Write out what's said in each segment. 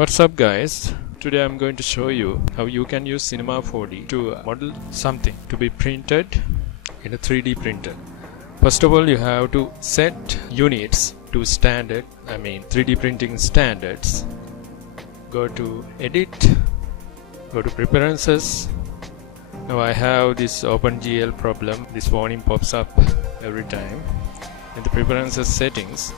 What's up guys? Today I'm going to show you how you can use Cinema 4D to model something to be printed in a 3D printer. First of all, you have to set units to standard, 3D printing standards. Go to edit, go to preferences. Now I have this OpenGL problem. This warning pops up every time. In the preferences settings,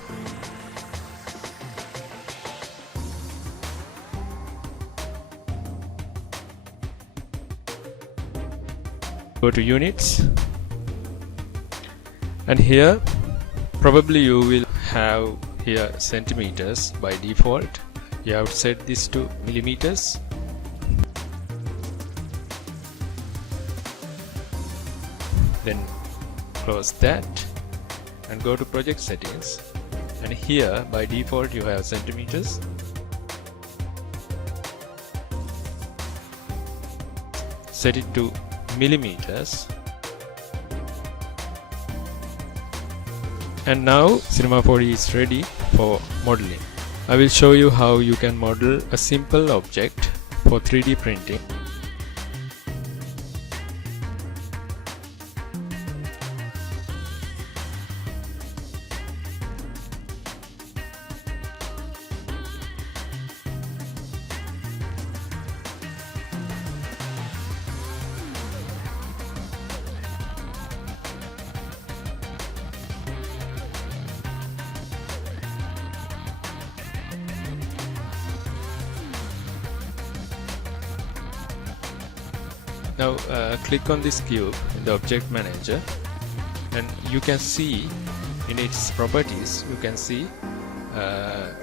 go to units, and here probably you will have here centimeters by default. You have to set this to millimeters. Then close that and go to project settings, and here by default you have centimeters. Set it to millimeters, and now Cinema 4D is ready for modeling. I will show you how you can model a simple object for 3D printing. Now click on this cube in the object manager, and you can see in its properties, you can see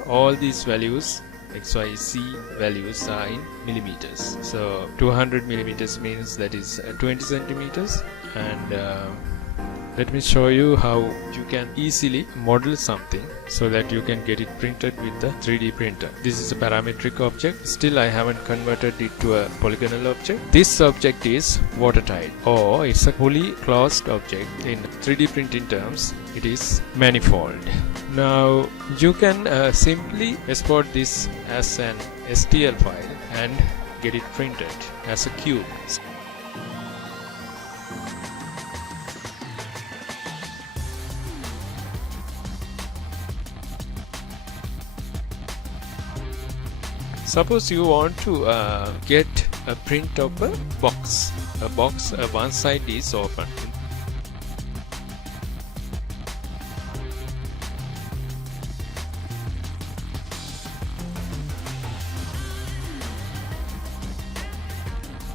all these values, XYZ values are in millimeters. So 200 millimeters means that is 20 centimeters. And let me show you how you can easily model something so that you can get it printed with the 3D printer. This is a parametric object. Still I haven't converted it to a polygonal object. This object is watertight, or it's a fully closed object. In 3D printing terms, it is manifold. Now you can simply export this as an STL file and get it printed as a cube. Suppose you want to get a print of a box. One side is open.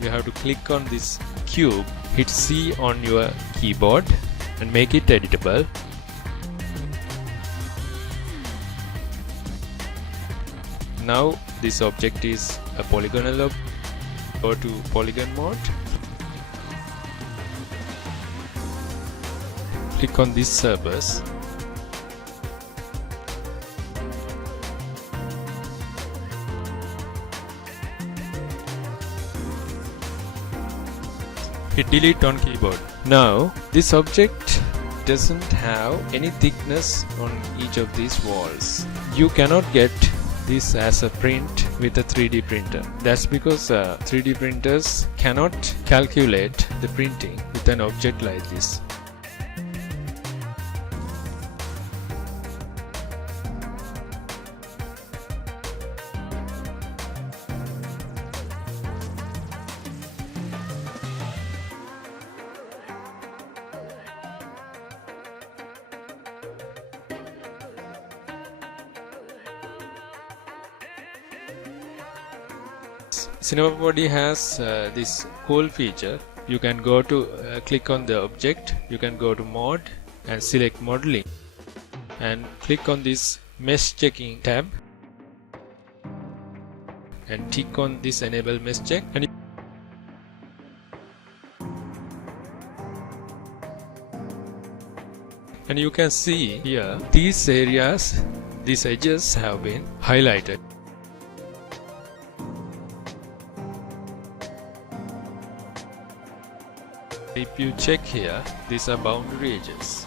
You have to click on this cube, hit C on your keyboard and make it editable. Now this object is a polygonal object. Go to polygon mode. Click on this surface. Hit delete on keyboard. Now this object doesn't have any thickness on each of these walls. You cannot get this as a print with a 3D printer. That's because 3D printers cannot calculate the printing with an object like this. Cinema 4D has this cool feature. You can go to click on the object, you can go to mode and select modeling and click on this mesh checking tab and tick on this enable mesh check, and you can see here these areas, these edges have been highlighted. If you check here, these are boundary edges.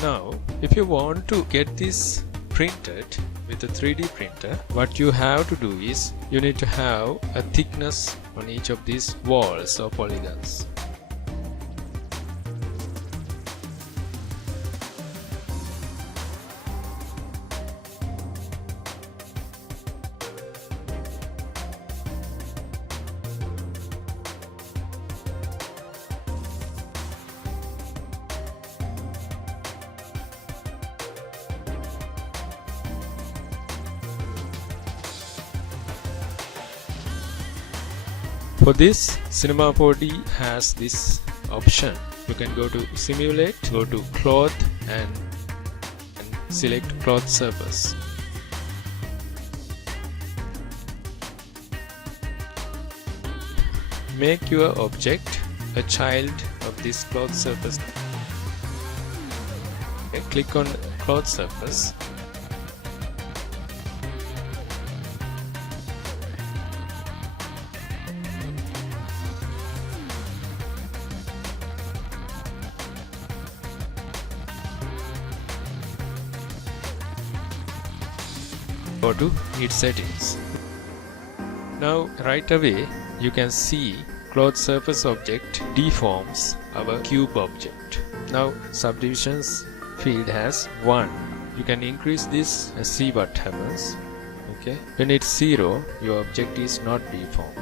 Now, if you want to get this printed with a 3D printer, what you have to do is you need to have a thickness on each of these walls or polygons. For this, Cinema 4D has this option. You can go to Simulate, go to Cloth and select Cloth Surface. Make your object a child of this cloth surface. Okay, click on Cloth Surface. Go to its settings. Now right away you can see cloth surface object deforms our cube object. Now subdivisions field has 1. You can increase this and see what happens. Okay, when it's 0, your object is not deformed.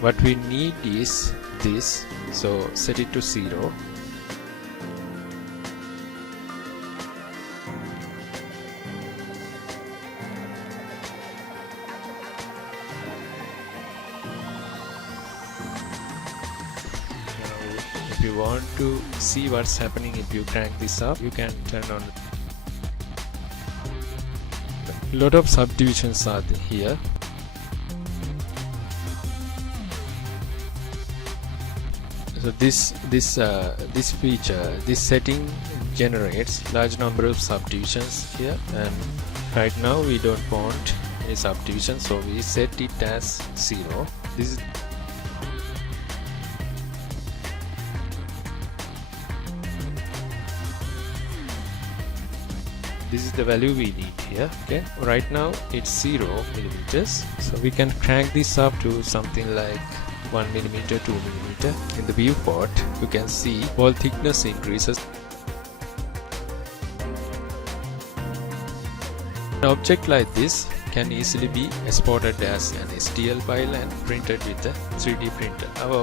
What we need is this, so set it to 0. If you want to see what's happening if you crank this up, you can turn on. A lot of subdivisions are here. So this feature, this setting generates large number of subdivisions here, and right now we don't want any subdivision, so we set it as 0. This is the value we need here. Okay, right now it's 0 millimeters, so we can crank this up to something like 1 millimeter, 2 millimeter. In the viewport you can see wall thickness increases. An object like this can easily be exported as an STL file and printed with a 3D printer. Our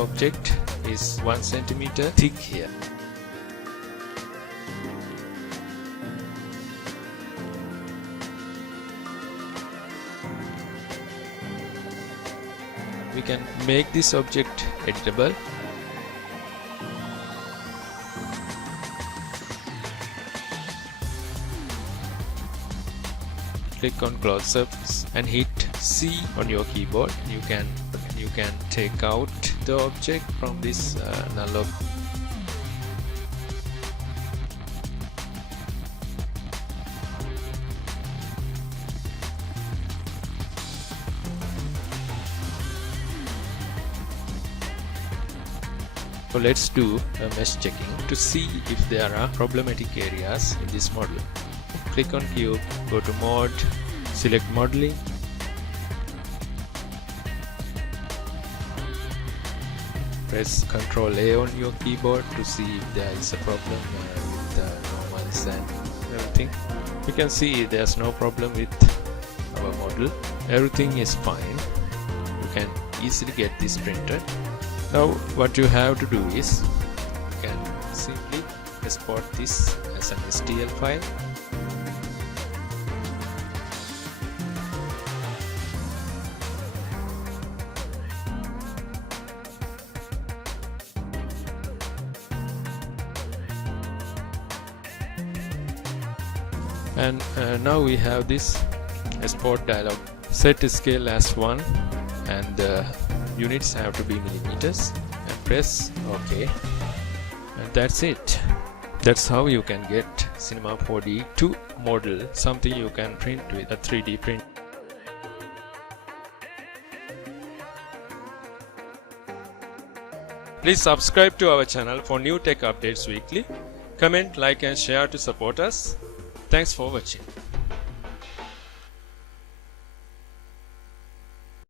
object is 1 centimeter thick here. We can make this object editable. Click on cloth surface and hit C on your keyboard. You can take out the object from this null object. So let's do a mesh checking to see if there are problematic areas in this model. Click on cube, go to mode, select modeling. Press Ctrl A on your keyboard to see if there is a problem with the normals and everything. You can see there's no problem with our model. Everything is fine. You can easily get this printed. Now what you have to do is you can simply export this as an STL file. And now we have this export dialog. Set scale as 1 and the units have to be millimeters, and press OK, and that's it. That's how you can get Cinema 4D to model something you can print with a 3D print. Please subscribe to our channel for new tech updates weekly. Comment, like and share to support us. Thanks for watching.